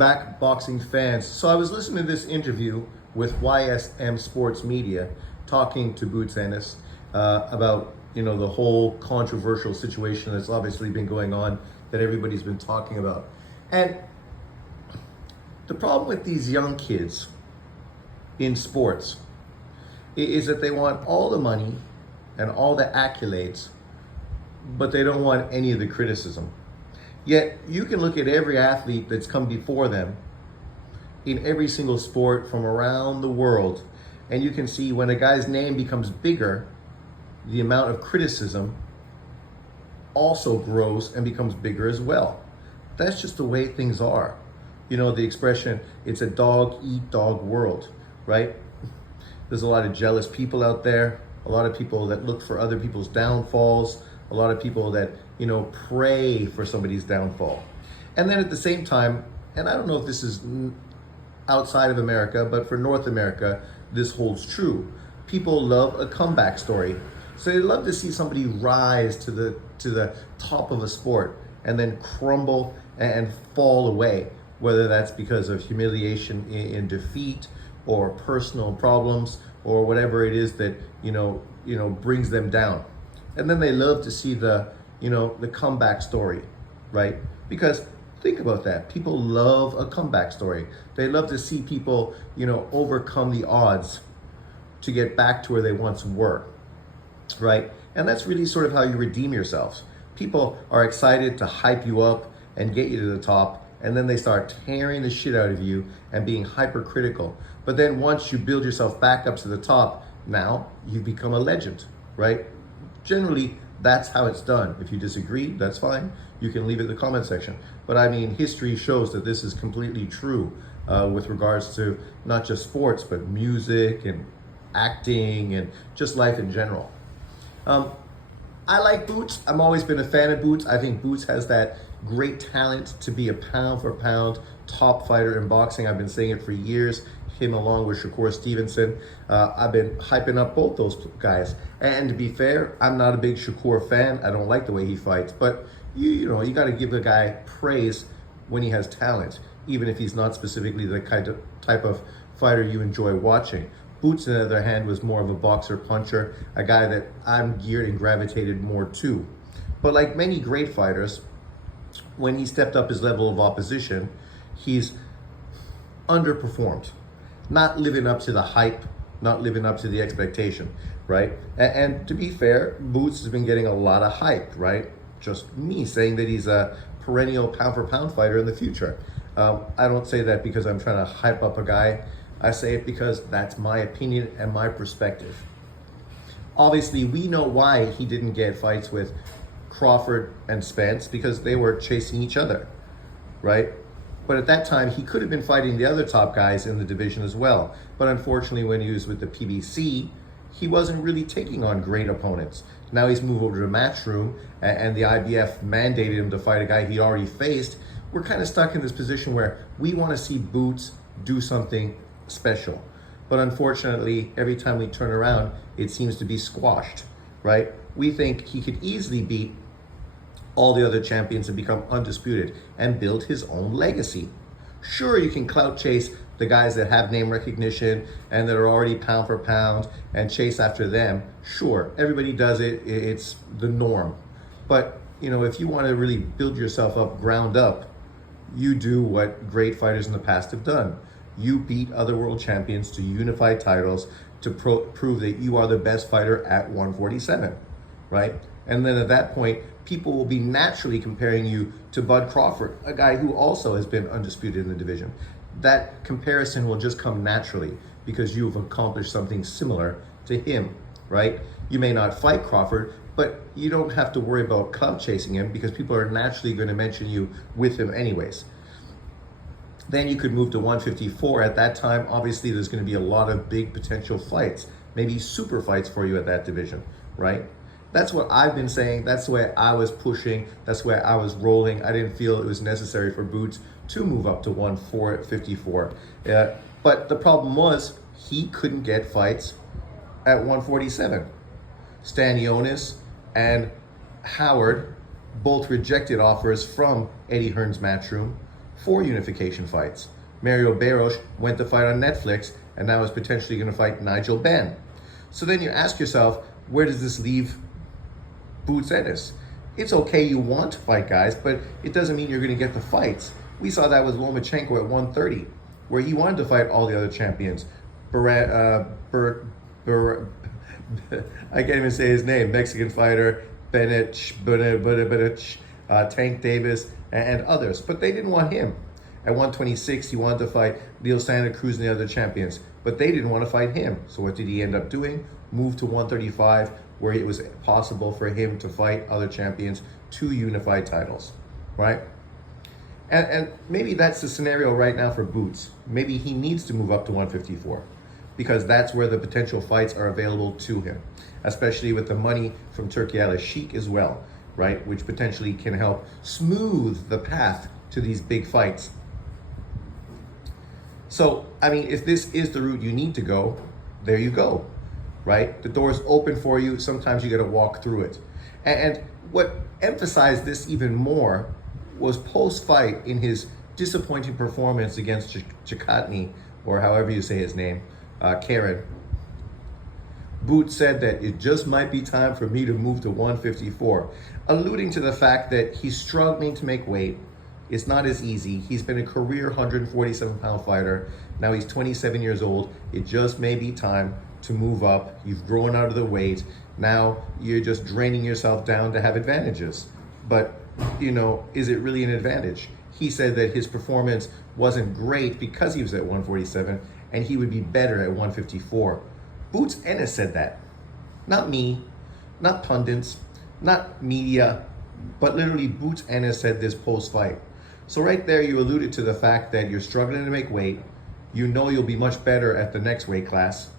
back, boxing fans. So I was listening to this interview with YSM Sports Media talking to Boots Ennis about the whole controversial situation that's obviously been going on that everybody's been talking about. And the problem with these young kids in sports is that they want all the money and all the accolades, but they don't want any of the criticism. Yet you can look at every athlete that's come before them in every single sport from around the world, and you can see when a guy's name becomes bigger, the amount of criticism also grows and becomes bigger as well. That's just the way things are. The expression, it's a dog eat dog world, right? There's a lot of jealous people out there, a lot of people that look for other people's downfalls, a lot of people that, pray for somebody's downfall. And then at the same time, and I don't know if this is outside of America, but for North America, this holds true. People love a comeback story. So they love to see somebody rise to the top of a sport and then crumble and fall away, whether that's because of humiliation in defeat or personal problems or whatever it is that, brings them down. And then they love to see the comeback story, right? Because think about that. People love a comeback story. They love to see people, overcome the odds to get back to where they once were, right? And that's really sort of how you redeem yourselves. People are excited to hype you up and get you to the top, and then they start tearing the shit out of you and being hypercritical. But then once you build yourself back up to the top, now you become a legend, right? Generally, that's how it's done. If you disagree, that's fine. You can leave it in the comment section. But I mean, history shows that this is completely true with regards to not just sports, but music and acting and just life in general. I like Boots. I've always been a fan of Boots. I think Boots has that great talent to be a pound for pound top fighter in boxing. I've been saying it for years. Him along with Shakur Stevenson. I've been hyping up both those guys. And to be fair, I'm not a big Shakur fan. I don't like the way he fights. But you got to give a guy praise when he has talent, even if he's not specifically the type of fighter you enjoy watching. Boots, on the other hand, was more of a boxer puncher, a guy that I'm geared and gravitated more to. But like many great fighters, when he stepped up his level of opposition, he's underperformed. Not living up to the hype, not living up to the expectation, right? And to be fair, Boots has been getting a lot of hype, right? Just me saying that he's a perennial pound for pound fighter in the future. I don't say that because I'm trying to hype up a guy. I say it because that's my opinion and my perspective. Obviously, we know why he didn't get fights with Crawford and Spence, because they were chasing each other, right? But at that time, he could have been fighting the other top guys in the division as well. But unfortunately, when he was with the PBC, he wasn't really taking on great opponents. Now he's moved over to Matchroom, and the IBF mandated him to fight a guy he already faced. We're kind of stuck in this position where we want to see Boots do something special. But unfortunately, every time we turn around, it seems to be squashed, right? We think he could easily beat all the other champions and become undisputed and build his own legacy. Sure, you can clout chase the guys that have name recognition and that are already pound for pound and chase after them. Sure, everybody does it. It's the norm. But, if you want to really build yourself up ground up, you do what great fighters in the past have done. You beat other world champions to unify titles to prove that you are the best fighter at 147, right? And then at that point, people will be naturally comparing you to Bud Crawford, a guy who also has been undisputed in the division. That comparison will just come naturally because you've accomplished something similar to him, right? You may not fight Crawford, but you don't have to worry about clout chasing him because people are naturally going to mention you with him anyways. Then you could move to 154. At that time, obviously, there's going to be a lot of big potential fights, maybe super fights for you at that division, right? That's what I've been saying. That's the way I was pushing. That's where I was rolling. I didn't feel it was necessary for Boots to move up to 154. But the problem was he couldn't get fights at 147. Stanionis and Howard both rejected offers from Eddie Hearn's Matchroom 4 unification fights. Mario Barros went to fight on Netflix and now is potentially going to fight Nigel Benn. So then you ask yourself, where does this leave Boots Ennis? It's okay you want to fight guys, but it doesn't mean you're going to get the fights. We saw that with Lomachenko at 130, where he wanted to fight all the other champions. I can't even say his name. Mexican fighter, Tank Davis, and others. But they didn't want him. At 126, he wanted to fight Leo Santa Cruz and the other champions. But they didn't want to fight him. So what did he end up doing? Moved to 135, where it was possible for him to fight other champions, 2 unified titles, right? And maybe that's the scenario right now for Boots. Maybe he needs to move up to 154 because that's where the potential fights are available to him, especially with the money from Turki Al Sheikh as well, right? Which potentially can help smooth the path to these big fights. So, I mean, if this is the route you need to go, there you go, right? The door's open for you. Sometimes you got to walk through it. And what emphasized this even more was post-fight in his disappointing performance against Chikatny, or however you say his name, Karen. Boot said that it just might be time for me to move to 154, alluding to the fact that he's struggling to make weight. It's not as easy. He's been a career 147-pound fighter. Now he's 27 years old. It just may be time to move up. You've grown out of the weight. Now you're just draining yourself down to have advantages. But, you know, is it really an advantage? He said that his performance wasn't great because he was at 147 and he would be better at 154. Boots Ennis said that. Not me, not pundits, not media, but literally Boots Ennis said this post-fight. So right there, you alluded to the fact that you're struggling to make weight. You know you'll be much better at the next weight class.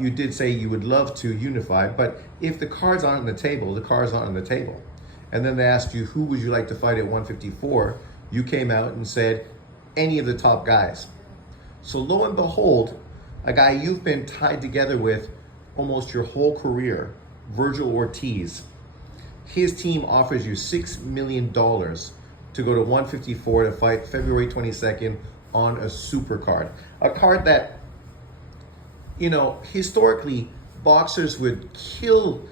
You did say you would love to unify, but if the cards aren't on the table, the cards aren't on the table. And then they asked you, who would you like to fight at 154? You came out and said, any of the top guys. So lo and behold, a guy you've been tied together with almost your whole career, Virgil Ortiz, his team offers you $6 million to go to 154 to fight February 22nd on a super card. A card that, you know, historically, boxers would kill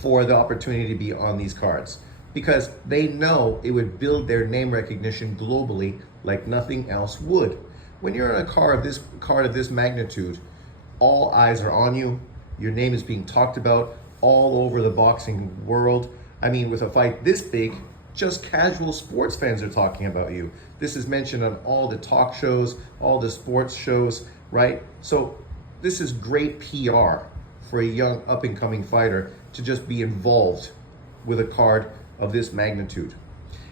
for the opportunity to be on these cards because they know it would build their name recognition globally like nothing else would. When you're on a card of this magnitude, all eyes are on you. Your name is being talked about all over the boxing world. I mean, with a fight this big, just casual sports fans are talking about you. This is mentioned on all the talk shows, all the sports shows, right? So this is great PR for a young up-and-coming fighter to just be involved with a card of this magnitude.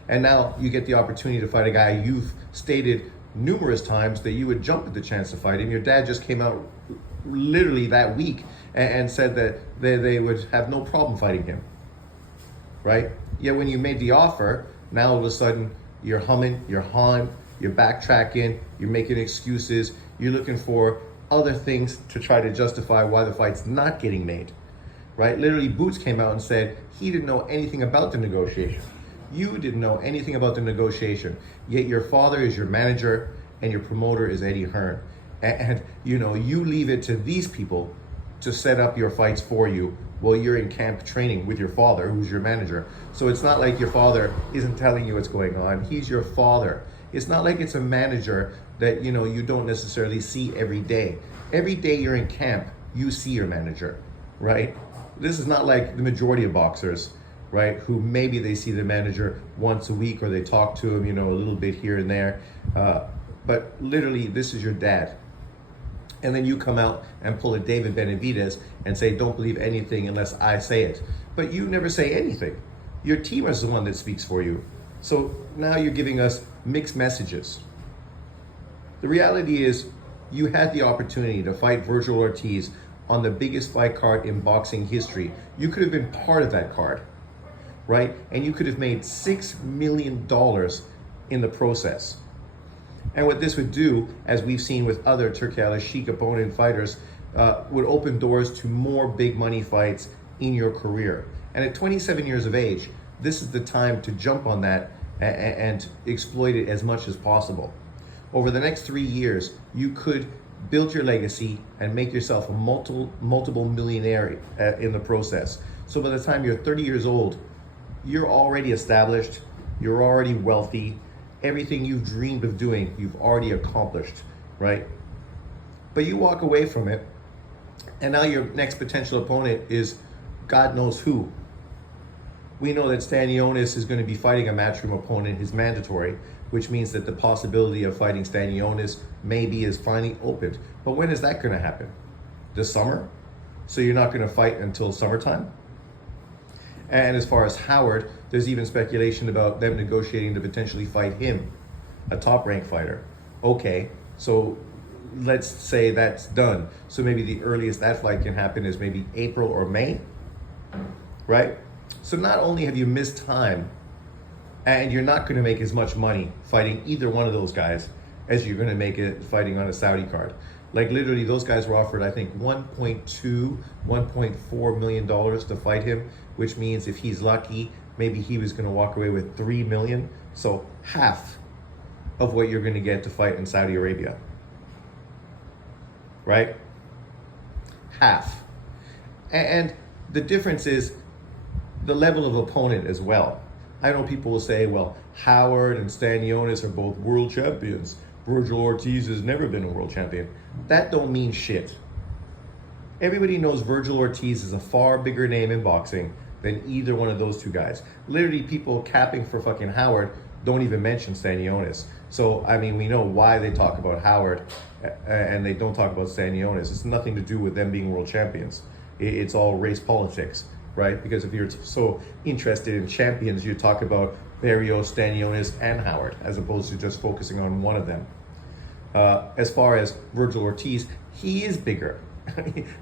And now you get the opportunity to fight a guy you've stated numerous times that you would jump at the chance to fight him. Your dad just came out literally that week and said that they would have no problem fighting him, right? Yet when you made the offer, now all of a sudden you're humming, you're hawing, you're backtracking, you're making excuses, you're looking for other things to try to justify why the fight's not getting made, right? Literally, Boots came out and said he didn't know anything about the negotiation. You didn't know anything about the negotiation, yet your father is your manager and your promoter is Eddie Hearn. And you know, you leave it to these people to set up your fights for you while you're in camp training with your father, who's your manager. So it's not like your father isn't telling you what's going on. He's your father. It's not like it's a manager that, you know, you don't necessarily see every day. Every day you're in camp, you see your manager, right? This is not like the majority of boxers, right, who maybe they see the manager once a week or they talk to him, you know, a little bit here and there. But literally, this is your dad. And then you come out and pull a David Benavidez and say, don't believe anything unless I say it. But you never say anything. Your team is the one that speaks for you. So now you're giving us mixed messages. The reality is you had the opportunity to fight Virgil Ortiz on the biggest fight card in boxing history. You could have been part of that card, right? And you could have made $6 million in the process. And what this would do, as we've seen with other Turki Al Sheikh opponent fighters, would open doors to more big money fights in your career. And at 27 years of age, this is the time to jump on that and exploit it as much as possible. Over the next 3 years, you could build your legacy and make yourself a multiple millionaire in the process. So by the time you're 30 years old, you're already established, you're already wealthy, everything you've dreamed of doing, you've already accomplished, right? But you walk away from it, and now your next potential opponent is God knows who. We know that Stanionis is going to be fighting a matchroom opponent, his mandatory, which means that the possibility of fighting Stanionis maybe is finally opened. But when is that going to happen? This summer? So you're not going to fight until summertime? And as far as Howard, there's even speculation about them negotiating to potentially fight him, a top-ranked fighter. Okay, so let's say that's done. So maybe the earliest that fight can happen is maybe April or May, right? So not only have you missed time, and you're not going to make as much money fighting either one of those guys as you're going to make it fighting on a Saudi card. Like literally those guys were offered, I think, $1.4 million to fight him, which means if he's lucky, maybe he was going to walk away with 3 million. So half of what you're going to get to fight in Saudi Arabia, right? Half. And the difference is the level of opponent as well. I know people will say, well, Howard and Stanionis are both world champions. Virgil Ortiz has never been a world champion. That don't mean shit. Everybody knows Virgil Ortiz is a far bigger name in boxing than either one of those two guys. Literally, people capping for fucking Howard don't even mention Stanionis. So, I mean, we know why they talk about Howard and they don't talk about Stanionis. It's nothing to do with them being world champions. It's all race politics, right? Because if you're so interested in champions, you talk about Barrios, Stanionis, and Howard, as opposed to just focusing on one of them. As far as Virgil Ortiz, he is bigger.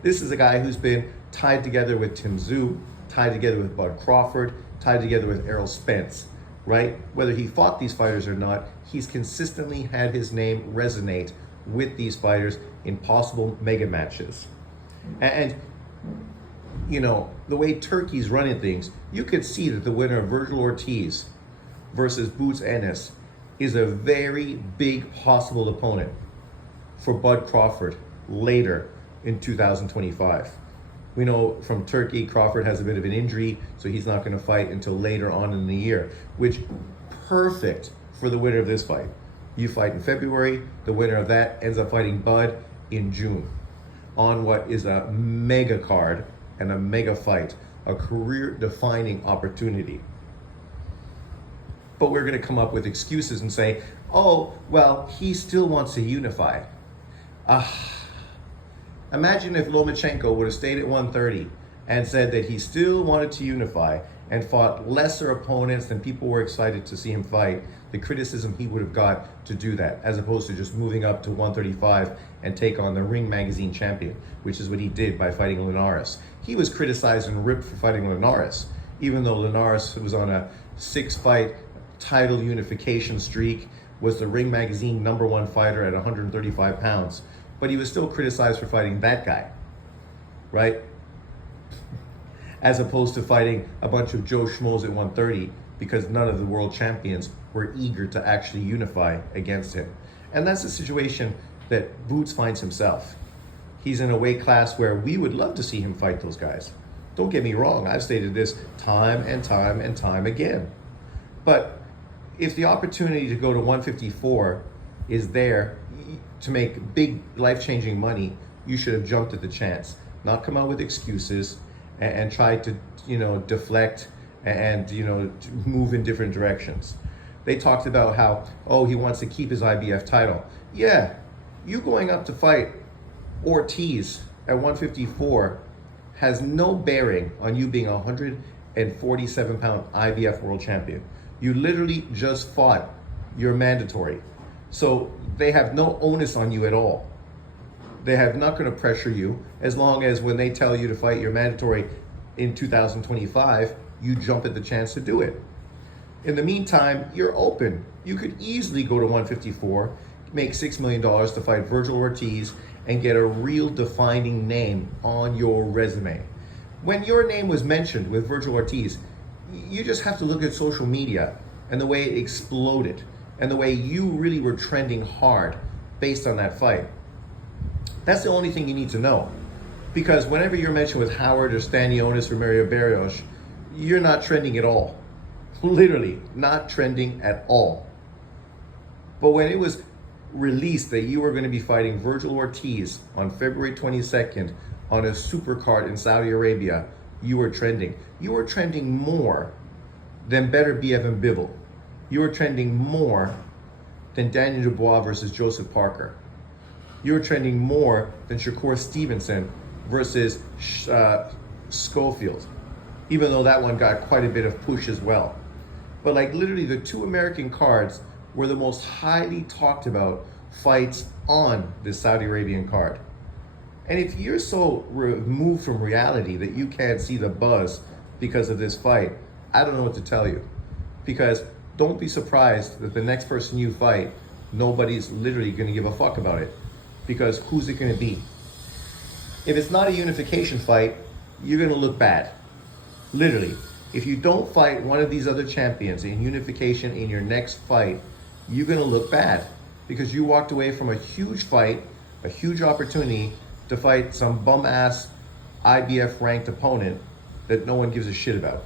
This is a guy who's been tied together with Tim Tszyu, tied together with Bud Crawford, tied together with Errol Spence, right? Whether he fought these fighters or not, he's consistently had his name resonate with these fighters in possible mega matches. And you know, the way Turkey's running things, you could see that the winner of Virgil Ortiz versus Boots Ennis is a very big possible opponent for Bud Crawford later in 2025. We know from Turkey, Crawford has a bit of an injury, so he's not going to fight until later on in the year, which perfect for the winner of this fight. You fight in February, the winner of that ends up fighting Bud in June on what is a mega card and a mega fight, a career-defining opportunity. But we're going to come up with excuses and say, oh, well, he still wants to unify. Imagine if Lomachenko would have stayed at 130 and said that he still wanted to unify and fought lesser opponents than people were excited to see him fight, the criticism he would have got to do that, as opposed to just moving up to 135 and take on the Ring Magazine champion, which is what he did by fighting Linares. He was criticized and ripped for fighting Linares, even though Linares was on a 6-fight title unification streak, was the Ring Magazine #1 fighter at 135 pounds. But he was still criticized for fighting that guy, right? As opposed to fighting a bunch of Joe Schmoes at 130, because none of the world champions were eager to actually unify against him. And that's the situation that Boots finds himself. He's in a weight class where we would love to see him fight those guys. Don't get me wrong, I've stated this time and time and time again. But if the opportunity to go to 154 is there to make big life-changing money, you should have jumped at the chance, not come out with excuses and try to, deflect and, move in different directions. They talked about how, he wants to keep his IBF title. Yeah, you going up to fight Ortiz at 154 has no bearing on you being a 147-pound IBF world champion. You literally just fought your mandatory. So they have no onus on you at all. They have not going to pressure you, as long as when they tell you to fight your mandatory in 2025, you jump at the chance to do it. In the meantime, you're open. You could easily go to 154, make $6 million to fight Virgil Ortiz, and get a real defining name on your resume. When your name was mentioned with Virgil Ortiz, you just have to look at social media and the way it exploded and the way you really were trending hard based on that fight. That's the only thing you need to know. Because whenever you're mentioned with Howard or Stanionis or Mario Barrios, you're not trending at all. Literally, not trending at all. But when it was released that you were going to be fighting Virgil Ortiz on February 22nd on a supercard in Saudi Arabia, you were trending. You were trending more than Beterbiev and Bivol. You were trending more than Daniel Dubois versus Joseph Parker. You were trending more than Shakur Stevenson versus Schofield, even though that one got quite a bit of push as well. But like literally the two American cards were the most highly talked about fights on the Saudi Arabian card. And if you're so removed from reality that you can't see the buzz because of this fight, I don't know what to tell you. Because don't be surprised that the next person you fight, nobody's literally going to give a fuck about it. Because who's it going to be? If it's not a unification fight, you're going to look bad. Literally. If you don't fight one of these other champions in unification in your next fight, you're going to look bad. Because you walked away from a huge fight, a huge opportunity to fight some bum-ass IBF ranked opponent that no one gives a shit about.